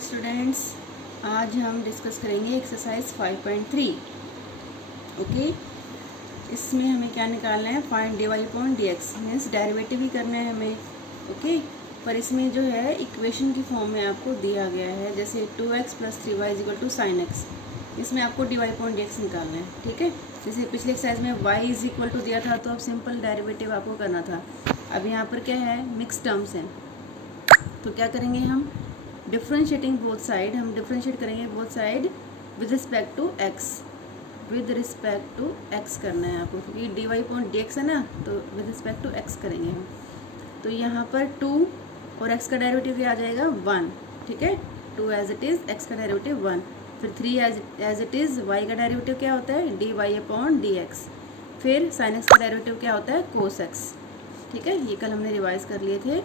Students, आज हम discuss करेंगे एक्सरसाइज 5.3। ओके, इसमें हमें क्या निकालना है, find dy upon dx, means derivative ही करना है हमें। ओके, पर इसमें जो है इक्वेशन की फॉर्म में आपको दिया गया है, जैसे 2x + 3y = sin x। इसमें आपको dy अपॉन dx निकालना है। ठीक है, जैसे पिछले एक्सरसाइज में y = दिया था तो अब सिंपल डेरिवेटिव आपको करना था। अब यहाँ पर क्या है, मिक्स टर्म्स हैं, तो क्या करेंगे हम, डिफ्रेंशिएटिंग बोथ साइड, हम डिफ्रेंशिएट करेंगे both side with respect to x, with respect to x करना है आपको, क्योंकि dy अपॉन dx है ना, तो विद रिस्पेक्ट टू x करेंगे हम। तो यहाँ पर 2 और x का डेरिवेटिव क्या आ जाएगा, 1। ठीक है, 2 एज इट इज़, x का डेरिवेटिव 1, फिर 3 एज इट इज़, y का डेरिवेटिव क्या होता है, dy अपॉन dx, फिर sin x का डेरिवेटिव क्या होता है, cos x। ठीक है, ये कल हमने रिवाइज कर लिए थे।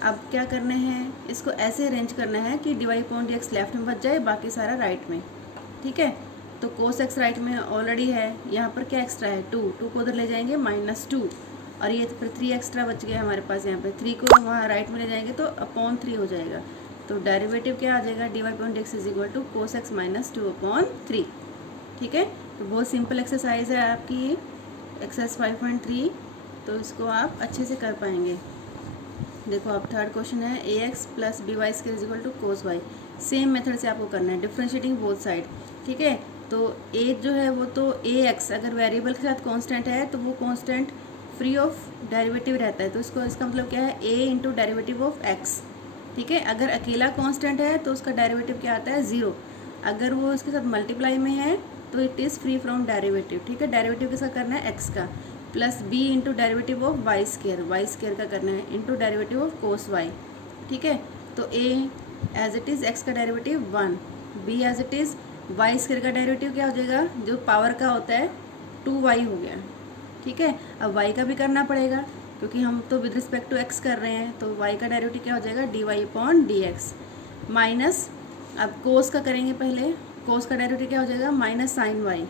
अब क्या करना है, इसको ऐसे अरेंज करना है कि dy अपॉन dx लेफ्ट में बच जाए, बाकी सारा राइट में। ठीक है, तो cos x राइट में ऑलरेडी है, यहाँ पर क्या एक्स्ट्रा है, 2 को उधर ले जाएंगे -2, और ये फिर 3 एक्स्ट्रा बच गया हमारे पास, यहाँ पे 3 को वहाँ राइट में ले जाएंगे तो अपॉन 3 हो जाएगा। तो डेरिवेटिव क्या आ जाएगा, dy upon dx = cos x - 2 upon 3। ठीक है, तो बहुत सिंपल एक्सरसाइज है आपकी ये एक्सरसाइज 5.3, तो इसको आप अच्छे से कर पाएंगे। देखो, अब थर्ड क्वेश्चन है, ax + by² = cos y। Same method से आपको करना है, डिफ्रेंशिएटिंग बोथ साइड। ठीक है, तो a जो है वो तो ax अगर वेरिएबल के साथ कांस्टेंट है तो वो कांस्टेंट फ्री ऑफ डेरिवेटिव रहता है, तो इसका मतलब क्या है, a into derivative of x। ठीक है, अगर अकेला कांस्टेंट है तो उसका डेरिवेटिव क्या आता है, 0। अगर वो इसके साथ मल्टीप्लाई में है तो it is free from derivative. ठीक है, डेरिवेटिव किसका करना है, x का, plus b into derivative of y² का करना है, into derivative of cos y। ठीक है, तो a as it is x का derivative 1, b as it is y² का डेरिवेटिव क्या हो जाएगा, जो पावर का होता है 2y हो गया। ठीक है, अब y का भी करना पड़ेगा क्योंकि हम तो विद रिस्पेक्ट टू x कर रहे हैं, तो y का डेरिवेटिव क्या हो जाएगा, dy अपॉन dx, माइनस, अब cos का करेंगे पहले, cos का डेरिवेटिव क्या हो जाएगा, -sin y।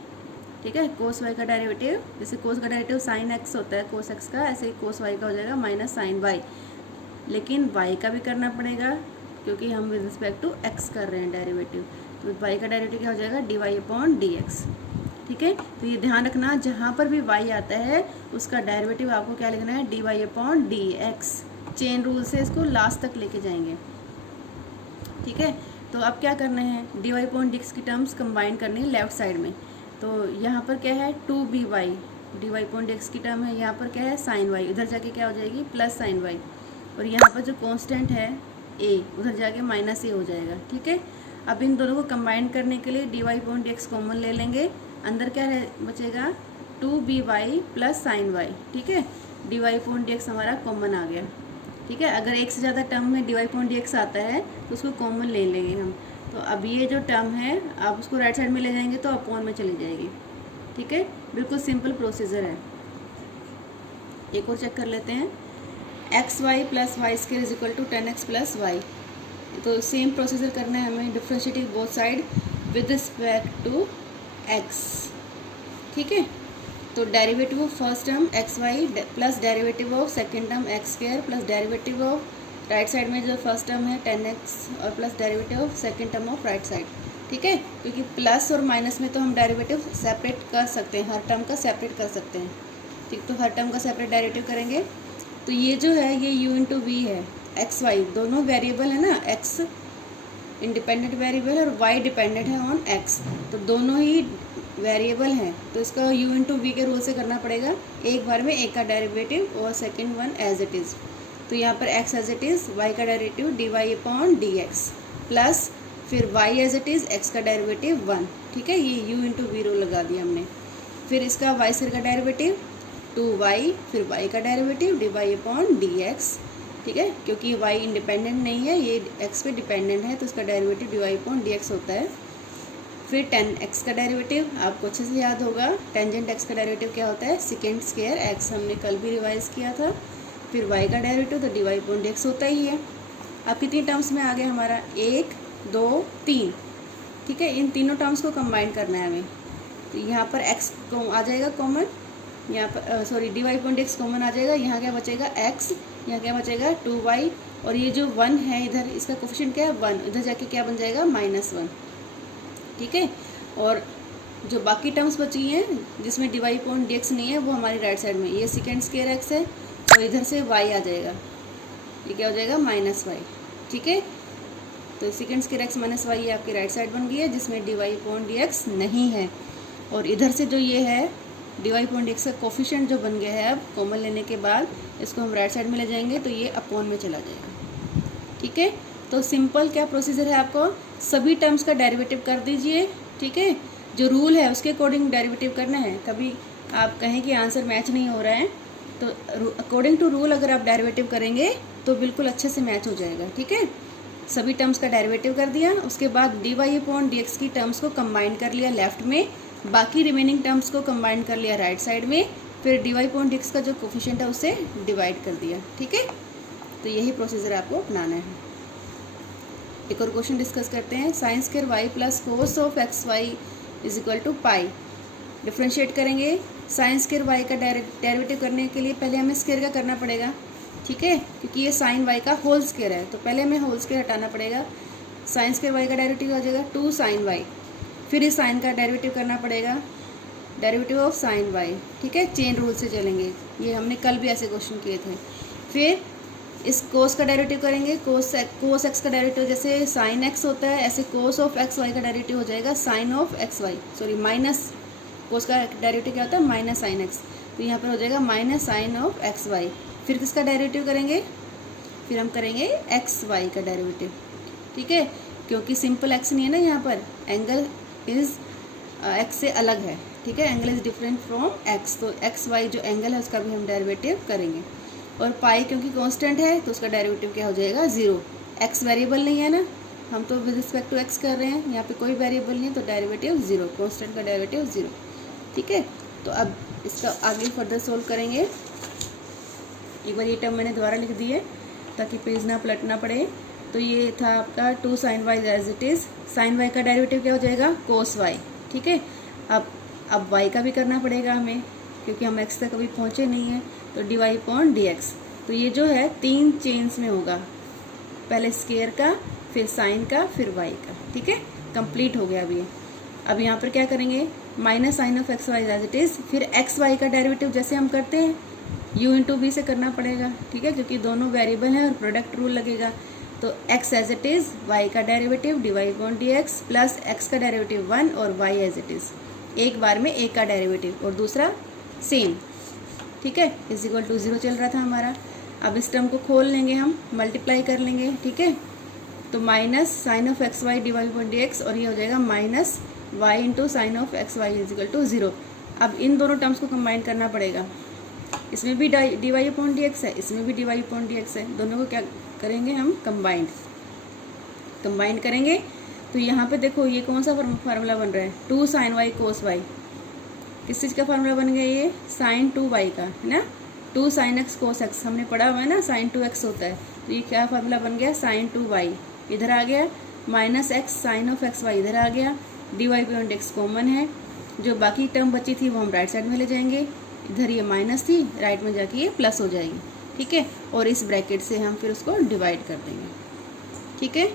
ठीक है, cos y का डेरिवेटिव, जैसे cos का डेरिवेटिव sin x होता है cos x का, ऐसे ही cos y का हो जाएगा -sin y। लेकिन y का भी करना पड़ेगा क्योंकि हम विद रिस्पेक्ट टू x कर रहे हैं डेरिवेटिव, तो y का डेरिवेटिव क्या हो जाएगा, dy अपॉन dx। ठीक है, तो ये ध्यान रखना, जहाँ पर भी y आता है उसका डेरिवेटिव आपको क्या लिखना है, dy upon dx। Chain rule से इसको लास्ट तक लेके जाएंगे। ठीक है, तो अब क्या करना है, dy अपॉन dx की टर्म्स कंबाइन करनी है लेफ्ट साइड में। तो यहाँ पर क्या है, 2by, dy अपॉन dx की टर्म है, यहाँ पर क्या है, sin y, उधर जाके क्या हो जाएगी, प्लस sin y, और यहाँ पर जो कांस्टेंट है a, उधर जाके -a हो जाएगा। ठीक है, अब इन दोनों को कंबाइन करने के लिए dy अपॉन dx कॉमन ले लेंगे, अंदर क्या बचेगा, 2by प्लस sin y। ठीक है, dy अपॉन dx हमारा कॉमन आ गया। ठीक है, अगर एक से ज़्यादा टर्म में dy अपॉन dx आता है तो उसको कॉमन ले लेंगे हम। तो अब ये जो टर्म है, आप उसको राइट साइड में ले जाएंगे तो अपॉन में चली जाएगी। ठीक है, बिल्कुल सिंपल प्रोसीजर है। एक और चेक कर लेते हैं, xy + y² = 10x + y। तो सेम प्रोसीजर करना है हमें, differentiating both side with respect to x। ठीक है, तो derivative of first term xy plus derivative of second term x² plus derivative of right side में जो फर्स्ट टर्म है 10x, और plus derivative of second term of right side. ठीक है, क्योंकि प्लस और माइनस में तो हम डेरिवेटिव सेपरेट कर सकते हैं, हर टर्म का सेपरेट कर सकते हैं। ठीक, तो हर टर्म का सेपरेट डेरिवेटिव करेंगे। तो ये जो है, ये u इंटू वी है, एक्स वाई दोनों वेरिएबल है ना, x इंडिपेंडेंट वेरिएबल है और y डिपेंडेंट है ऑन x, तो दोनों ही वेरिएबल हैं, तो इसका u इंटू वी के रूल से करना पड़ेगा, एक बार में एक का डेरिवेटिव और second one as it is. तो यहाँ पर x as it is, y का derivative dy upon dx, plus फिर y as it is, x का डेरिवेटिव 1। ठीक है, ये u इंटू वी रूल लगा दिया हमने। फिर इसका y² का डेरिवेटिव 2y, फिर y का डेरिवेटिव dy अपॉन dx। ठीक है, क्योंकि y इंडिपेंडेंट नहीं है, ये x पे डिपेंडेंट है, तो इसका डेरिवेटिव dy अपॉन dx होता है। फिर 10x का डेरिवेटिव आपको अच्छे से याद होगा, टेंजेंट x का डेरिवेटिव क्या होता है, सेकेंड स्क्वायर x, हमने कल भी रिवाइज किया था। फिर y का डेरिवेटिव तो dy अपॉन dx होता ही है। अब कितनी टर्म्स में आ गया हमारा, 1 2 3। ठीक है, इन तीनों टर्म्स को कंबाइन करना है हमें। तो यहाँ पर x को आ जाएगा कॉमन, यहाँ पर dy अपॉन dx कॉमन आ जाएगा, यहाँ क्या बचेगा x, यहाँ क्या बचेगा 2y, और ये जो 1 है इधर, इसका कोफिशिएंट क्या है 1, इधर जाके क्या बन जाएगा -1, ठीक है। और जो बाकी टर्म्स बची हैं जिसमें dy अपॉन dx नहीं है वो हमारी राइट साइड में, ये सेकेंड स्क्वायर x है और इधर से y आ जाएगा, ये क्या हो जाएगा -y, ठीक है। तो second square x minus y ये आपकी राइट साइड बन गई है जिसमें dy अपॉन dx नहीं है। और इधर से जो ये है dy अपॉन dx का कोफिशिएंट जो बन गया है, अब कॉमन लेने के बाद इसको हम राइट साइड में ले जाएंगे तो ये अपॉन में चला जाएगा, ठीक है। तो सिंपल क्या प्रोसीजर है, आपको सभी टर्म्स का डेरिवेटिव कर दीजिए, ठीक है। जो रूल है उसके अकॉर्डिंग डेरिवेटिव करना है। कभी आप कहें कि आंसर मैच नहीं हो रहा है तो अकॉर्डिंग टू रूल अगर आप डेरिवेटिव करेंगे तो बिल्कुल अच्छे से मैच हो जाएगा, ठीक है। सभी टर्म्स का डेरिवेटिव कर दिया, उसके बाद dy अपॉन dx की टर्म्स को कंबाइन कर लिया लेफ्ट में, बाकी रिमेनिंग टर्म्स को कंबाइन कर लिया राइट साइड में, फिर dy अपॉन dx का जो कोफिशिएंट है उससे डिवाइड कर दिया, ठीक है। तो यही प्रोसीजर आपको अपनाना है। एक और क्वेश्चन डिस्कस करते हैं। Sine square y plus cos of x y is equal to pi. Differentiate करेंगे। साइन स्क्वायर वाई का डेरिवेटिव करने के लिए पहले हमें स्क्वायर का करना पड़ेगा, ठीक है, क्योंकि ये साइन वाई का होल स्क्वायर है तो पहले हमें होल स्क्वायर हटाना पड़ेगा। साइन स्क्वायर वाई का डेरिवेटिव हो जाएगा 2 साइन वाई, फिर इस साइन का डेरिवेटिव करना पड़ेगा, डेरिवेटिव ऑफ साइन वाई, ठीक है। चेन रूल से चलेंगे, ये हमने कल भी ऐसे क्वेश्चन किए थे। फिर इस कोस का डेरिवेटिव करेंगे, कोस एक्स का डेरिवेटिव जैसे साइन एक्स होता है ऐसे कोस ऑफ एक्स वाई का डेरिवेटिव हो जाएगा sine of x y, sorry minus, cos का डेरिवेटिव क्या होता है माइनस साइन एक्स, तो यहाँ पर हो जाएगा minus sine of x y. फिर किसका डेरिवेटिव करेंगे, फिर हम करेंगे एक्स वाई का डेरिवेटिव, ठीक है, क्योंकि सिंपल एक्स नहीं है ना, यहाँ पर एंगल इज एक्स से अलग है, ठीक है, angle is different from x, तो एक्स वाई जो एंगल है उसका भी हम डेरिवेटिव करेंगे। और पाई क्योंकि कांस्टेंट है तो उसका डेरिवेटिव क्या हो जाएगा 0। एक्स वेरिएबल नहीं है ना, हम तो विद रिस्पेक्ट टू एक्स कर रहे हैं, यहाँ पे कोई वेरिएबल नहीं है तो डेरिवेटिव 0, कांस्टेंट का डेरिवेटिव 0, ठीक है। तो अब इसका आगे फर्दर सोल्व करेंगे। एक बार ये टर्म मैंने दोबारा लिख दी है ताकि पेज ना पलटना पड़े। तो ये था आपका 2 sine y as it is. Sine y का डेरिवेटिव क्या हो जाएगा कोस वाई, ठीक है। अब वाई का भी करना पड़ेगा हमें क्योंकि हम एक्स तक अभी पहुँचे नहीं हैं, तो dy अपॉन dx। तो ये जो है 3 चेन्स में होगा, पहले स्क्वायर का, फिर साइन का, फिर y का, ठीक है, कंप्लीट हो गया अभी। अब यहाँ पर क्या करेंगे, minus sine of x y as it is, फिर एक्स वाई का डेरिवेटिव जैसे हम करते हैं u इंटू वी से करना पड़ेगा, ठीक है, क्योंकि दोनों वेरिएबल हैं और प्रोडक्ट रूल लगेगा। तो x as it is, y का derivative dy upon dx plus x का डेरिवेटिव 1 और y एज इट इज़, एक बार में एक का डेरिवेटिव और दूसरा सेम, ठीक है, इज इक्वल टू 0 चल रहा था हमारा। अब इस टर्म को खोल लेंगे, हम मल्टीप्लाई कर लेंगे, ठीक है। तो minus sine of x y dy upon dx और ये हो जाएगा minus y into sine of x y is equal to 0। अब इन दोनों टर्म्स को कंबाइन करना पड़ेगा, इसमें भी dy अपॉन dx है, इसमें भी dy अपॉन dx है, दोनों को क्या करेंगे हम कंबाइंड करेंगे। तो यहाँ पे देखो ये कौन सा फार्मूला बन रहा है 2 साइन वाई कोस वाई, किस चीज़ का फार्मूला बन गया ये साइन 2y का है ना, 2 साइन एक्स कोस एक्स हमने पढ़ा हुआ है ना, साइन 2x होता है, तो ये क्या फार्मूला बन गया साइन 2y इधर आ गया, minus x sine of x y इधर आ गया, dy अपॉन dx कॉमन है, जो बाकी टर्म बची थी वो हम राइट साइड में ले जाएंगे, इधर ये माइनस थी राइट में जाके ये प्लस हो जाएगी, ठीक है, और इस ब्रैकेट से हम फिर उसको डिवाइड कर देंगे, ठीक है।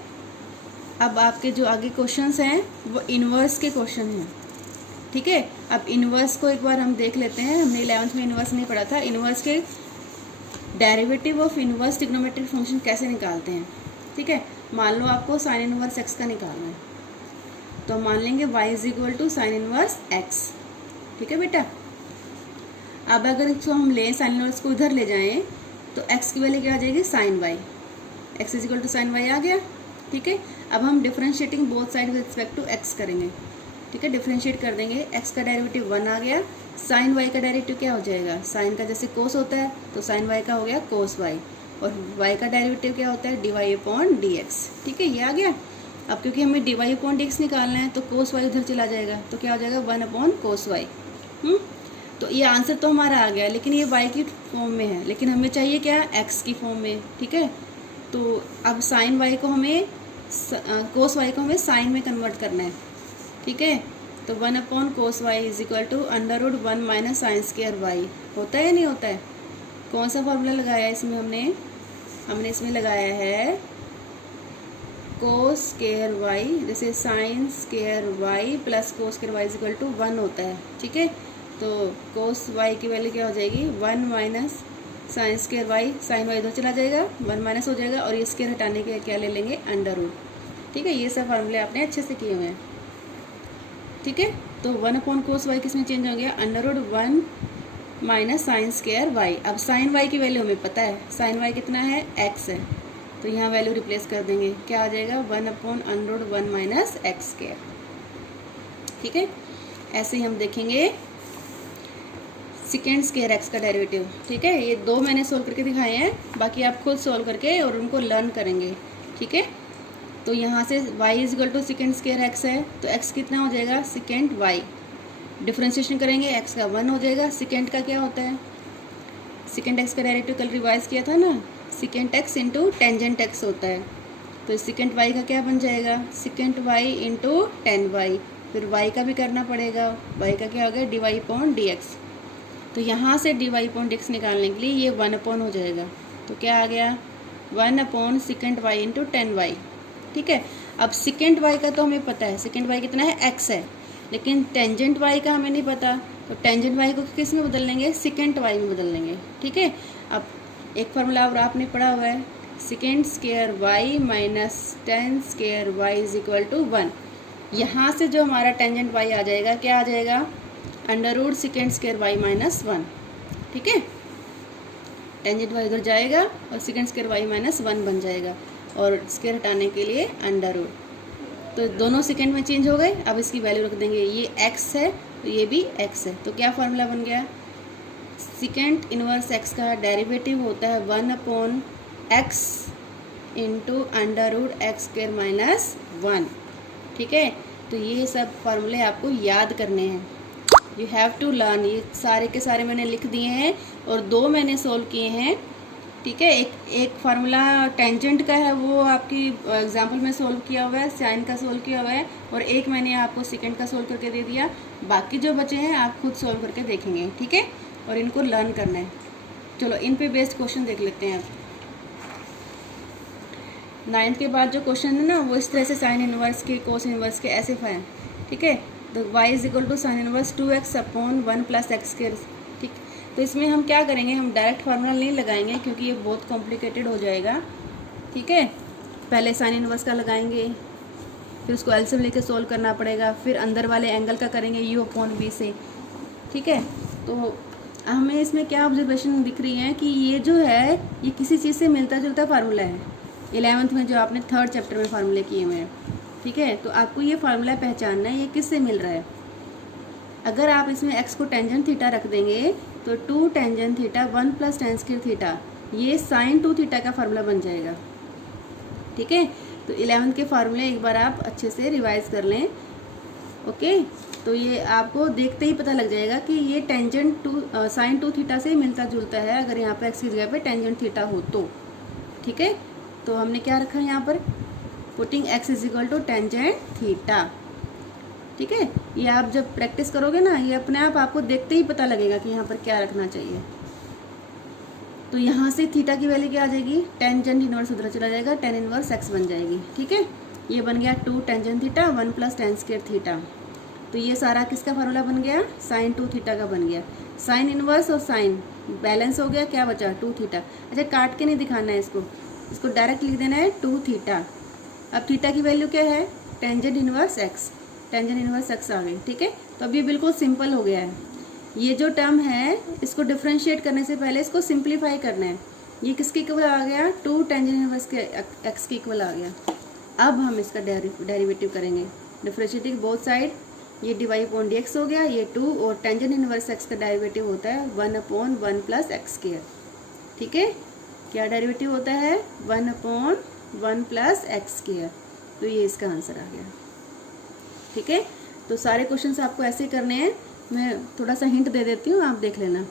अब आपके जो आगे क्वेश्चंस हैं वो इन्वर्स के क्वेश्चन हैं, ठीक है। अब इन्वर्स को एक बार हम देख लेते हैं, हमने 11th में इन्वर्स नहीं पढ़ा था। इन्वर्स के derivative of inverse trigonometric function कैसे निकालते हैं, ठीक है। मान लो आपको साइन इन्वर्स एक्स का निकालना है, तो मान लेंगे y is equal to sine inverse x, ठीक है बेटा। अब अगर इसको हम लें साइन इन्वर्स को इधर ले जाएं तो x की वैल्यू क्या आ जाएगी sine y, x is equal to sine y आ गया, ठीक है। अब हम differentiating both side with respect to x करेंगे, ठीक है, डिफरेंशिएट कर देंगे, x का डेरिवेटिव 1 आ गया, साइन y का डेरिवेटिव क्या हो जाएगा, साइन का जैसे कोस होता है तो साइन y का हो गया कोस y, और y का डेरिवेटिव क्या होता है dy अपॉन dx, ठीक है, ये आ गया। अब क्योंकि हमें dy अपॉन dx निकालना है तो कोस y उधर चला जाएगा, तो क्या हो जाएगा 1 अपॉन कोस y। तो ये आंसर तो हमारा आ गया, लेकिन ये y की फॉर्म में है, लेकिन हमें चाहिए क्या x की फॉर्म में, ठीक है। तो अब साइन y को हमें कोस y को हमें साइन में कन्वर्ट करना है, ठीक है। तो 1 upon cos y is equal to √1 minus sine square y, होता है या नहीं होता है। कौन सा फॉर्मूला लगाया है इसमें हमने हमने इसमें लगाया है कोस स्क्वायर वाई, जैसे sine square y plus cos square y equal to 1 होता है, ठीक है। तो कोस वाई की वैल्यू क्या हो जाएगी 1 minus sine square y, sine y इधर चला जाएगा 1 माइनस हो जाएगा, और ये स्क्वायर हटाने के क्या ले लेंगे अंडर रूट, ठीक है। ये सब फार्मूले आपने अच्छे से किए हुए हैं, ठीक है। तो 1 अपॉन कोस वाई किस में चेंज हो गया under root 1 minus sine square y. अब साइन वाई की वैल्यू हमें पता है, साइन वाई कितना है x है, तो यहाँ वैल्यू रिप्लेस कर देंगे, क्या आ जाएगा 1 upon under root 1 minus x square, ठीक है। ऐसे ही हम देखेंगे सेकेंड स्क्वायर एक्स का डेरिवेटिव, ठीक है। ये दो मैंने सोल्व करके दिखाए हैं, बाकी आप खुद सोल्व करके और उनको लर्न करेंगे, ठीक है। तो यहाँ से y is equal to second square x है, तो x कितना हो जाएगा सेकेंड y, डिफ्रेंशिएशन करेंगे x का 1 हो जाएगा। सेकेंड का क्या होता है, सेकेंड x का डेरिवेटिव कल रिवाइज किया था ना, second x into tangent x होता है, तो सेकेंड y का क्या बन जाएगा सेकेंड y इंटू 10y, फिर y का भी करना पड़ेगा, y का क्या हो गया dy अपॉन dx। तो यहाँ से dy अपॉन dx निकालने के लिए ये 1 अपॉन हो जाएगा, तो क्या आ गया 1 upon second y into 10y, ठीक है। अब सेकेंड y का तो हमें पता है, सेकेंड y कितना है x है, लेकिन टेंजेंट y का हमें नहीं पता, तो टेंजेंट y को किस में बदल लेंगे सेकेंड y में बदल लेंगे, ठीक है। अब एक फार्मूला और आपने पढ़ा हुआ है second square y minus 10 square y is equal to 1। यहाँ से जो हमारा टेंजेंट y आ जाएगा क्या आ जाएगा under root second square y minus 1, ठीक है। टेंजेंट y इधर जाएगा और सेकेंड स्क्वायर y माइनस 1 बन जाएगा, और स्क्वायर हटाने के लिए अंडर रूट, तो दोनों सेकेंड में चेंज हो गए। अब इसकी वैल्यू रख देंगे, ये x है तो ये भी x है, तो क्या फार्मूला बन गया सेकेंड इनवर्स x का डेरिवेटिव होता है 1 upon x into under root x square minus 1, ठीक है। तो ये सब फार्मूले आपको याद करने हैं, यू हैव टू लर्न। ये सारे के सारे मैंने लिख दिए हैं और दो मैंने सोल्व किए हैं, ठीक है। एक फार्मूला टेंजेंट का है, वो आपकी एग्जाम्पल में सोल्व किया हुआ है, साइन का सोल्व किया हुआ है, और एक मैंने आपको सेकंड का सोल्व करके दे दिया। बाकी जो बचे हैं आप खुद सोल्व करके देखेंगे, ठीक है, और इनको लर्न करना है। चलो इन पे बेस्ड क्वेश्चन देख लेते हैं। अब 9th के बाद जो क्वेश्चन है ना, वो इस तरह से साइन इनवर्स के कोस इनवर्स के ऐसे फाइन, ठीक है। तो y is equal to sine inverse 2x upon 1 plus x square, ठीक। तो इसमें हम क्या करेंगे, हम डायरेक्ट फार्मूला नहीं लगाएंगे क्योंकि ये बहुत कॉम्प्लिकेटेड हो जाएगा, ठीक है। पहले साइन इनवर्स का लगाएंगे, फिर उसको एलसीएम लेके सोल्व करना पड़ेगा, फिर अंदर वाले एंगल का करेंगे u अपॉन v से, ठीक है। तो हमें इसमें क्या ऑब्जर्वेशन दिख रही है कि ये जो है ये किसी चीज़ से मिलता जुलता फार्मूला है। 11th में जो आपने 3rd चैप्टर में फार्मूले किए हुए हैं, ठीक है। तो आपको ये फार्मूला पहचानना है ये किससे मिल रहा है। अगर आप इसमें x को टेंजेंट थीटा रख देंगे तो 2 tangent theta 1 plus ten square theta, ये साइन 2 थीटा का फार्मूला बन जाएगा, ठीक है। तो 11th के फार्मूले एक बार आप अच्छे से रिवाइज कर लें, ओके। तो ये आपको देखते ही पता लग जाएगा कि ये टेंजेंट साइन 2 थीटा से मिलता जुलता है, अगर यहाँ पे x की जगह पे टेंजेंट थीटा हो तो, ठीक है। तो हमने क्या रखा है यहाँ पर, putting x is equal to tangent theta, ठीक है। ये आप जब प्रैक्टिस करोगे ना, ये अपने आप आपको देखते ही पता लगेगा कि यहाँ पर क्या रखना चाहिए। तो यहाँ से थीटा की वैल्यू क्या आ जाएगी, टेंजेंट इनवर्स उधर चला जाएगा, टेन इनवर्स x बन जाएगी, ठीक है। ये बन गया 2 tangent theta 1 plus ten square theta. तो ये सारा किसका फार्मूला बन गया, साइन 2 थीटा का बन गया। साइन इनवर्स और साइन बैलेंस हो गया, क्या बचा 2 थीटा। अच्छा काट के नहीं दिखाना है इसको डायरेक्ट लिख देना है 2 थीटा। अब थीटा की वैल्यू क्या है, tangent inverse x, tangent inverse x आ गई, ठीक है। तो अब ये बिल्कुल सिंपल हो गया है। ये जो टर्म है इसको डिफ्रेंशिएट करने से पहले इसको सिंप्लीफाई करना है। ये किसके इक्वल आ गया, 2 टेंजेंट इनवर्स के x के इक्वल आ गया। अब हम इसका डेरिवेटिव करेंगे, डिफ्रेंशिएटिंग बोथ साइड, ये dy अपॉन dx हो गया, ये 2, और टेंजेंट इनवर्स x का डेरिवेटिव होता है 1 अपॉन 1 प्लस एक्स स्क्वायर, ठीक है। क्या डेरिवेटिव होता है 1 अपॉन 1 प्लस एक्स स्क्वायर। तो ये इसका आंसर आ गया, ठीक है। तो सारे क्वेश्चंस आपको ऐसे करने हैं, मैं थोड़ा सा हिंट दे देती हूँ, आप देख लेना।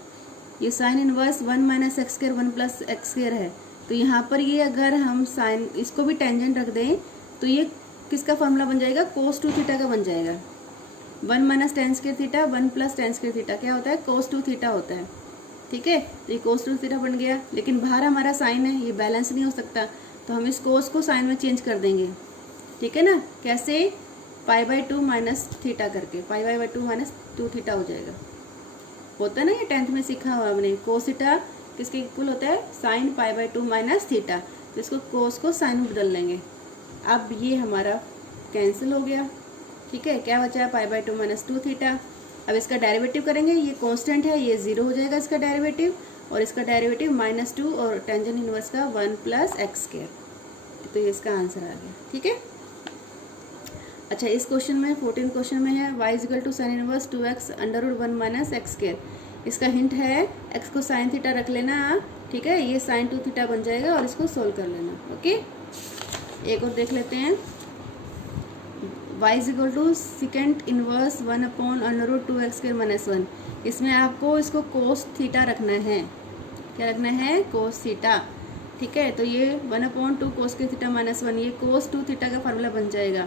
ये sine inverse 1 minus x square 1 plus x square है, तो यहाँ पर ये अगर हम साइन इसको भी टेंजेंट रख दें तो ये किसका फार्मूला बन जाएगा, कोस 2 थीटा का बन जाएगा। 1 minus ten square theta 1 plus ten square theta क्या होता है, कोस 2 थीटा होता है, ठीक है, तो ये कोस टू थीटा बन गया, लेकिन बाहर हमारा साइन है, ये बैलेंस नहीं हो सकता, तो हम इस कोस को साइन में चेंज कर देंगे, ठीक है ना। कैसे? π/2 माइनस थीटा करके, π/2 माइनस 2 थीटा हो जाएगा। होता है ना, ये 10th में सीखा हुआ हमने, कोस थीटा किसके इक्वल होता है? Sine π/2 minus theta. तो इसको कोस को साइन में बदल लेंगे। अब ये हमारा कैंसिल हो गया, ठीक है। क्या बचा? π/2 माइनस 2 थीटा। अब इसका डेरिवेटिव करेंगे, ये कांस्टेंट है, ये 0 हो जाएगा इसका डेरिवेटिव, और इसका डेरिवेटिव -2 और टेंजेंट इनवर्स का 1 + x²। तो ये इसका आंसर आ गया, ठीक है। अच्छा, इस क्वेश्चन में 14 क्वेश्चन में है y = sin inverse 2x √1 - x²। इसका हिंट है x को sin थीटा रख लेना, ठीक है, ये sin 2 थीटा बन जाएगा और इसको सोल्व कर लेना। ओके, एक और देख लेते हैं। y = second inverse 1/√2x² - 1। इसमें आपको इसको cos थीटा रखना है। क्या रखना है? cos थीटा, ठीक है। तो ये 1/2 cos थीटा - 1, ये cos 2 थीटा का फार्मूला बन जाएगा।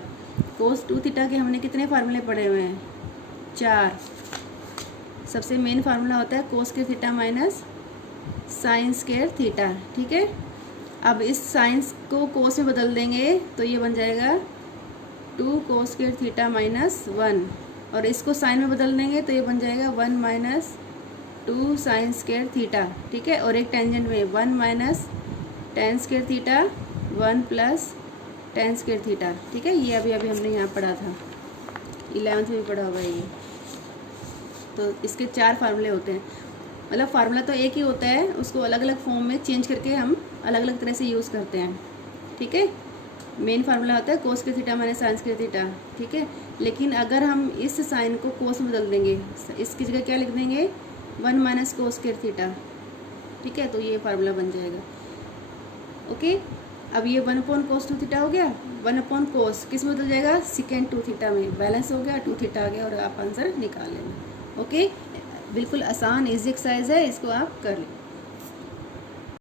cos 2 थीटा के हमने कितने फार्मूले पढ़े हुए हैं? 4। सबसे मेन फार्मूला होता है cos theta minus sin² theta, ठीक है। अब इस साइंस को cos में बदल देंगे तो ये बन जाएगा 2 cos² थीटा - 1, और इसको साइन में बदल देंगे तो ये बन जाएगा 1 - 2 sin² थीटा, ठीक है। और एक टेंजेंट में 1 - tan² थीटा 1 + tan² थीटा, ठीक है। ये अभी हमने यहाँ पढ़ा था, 11th में भी पढ़ा होगा ये। तो इसके 4 फार्मूले होते हैं, मतलब फार्मूला तो एक ही होता है, उसको अलग अलग फॉर्म में चेंज करके हम अलग अलग तरह से यूज़ करते हैं, ठीक है। मेन फार्मूला होता है cos theta minus sin theta, ठीक है। लेकिन अगर हम इस साइन को cos में बदल देंगे, इसकी जगह क्या लिख देंगे? 1 - cos थीटा, ठीक है। तो ये फार्मूला बन जाएगा। ओके, अब ये 1/cos 2 थीटा हो गया, 1/cos किस में बदल जाएगा? सेकेंड 2 थीटा में, बैलेंस हो गया, 2 थीटा आ गया, और आप आंसर निकाल लेना। ओके, बिल्कुल आसान इजी एक्सरसाइज है, इसको आप कर लें।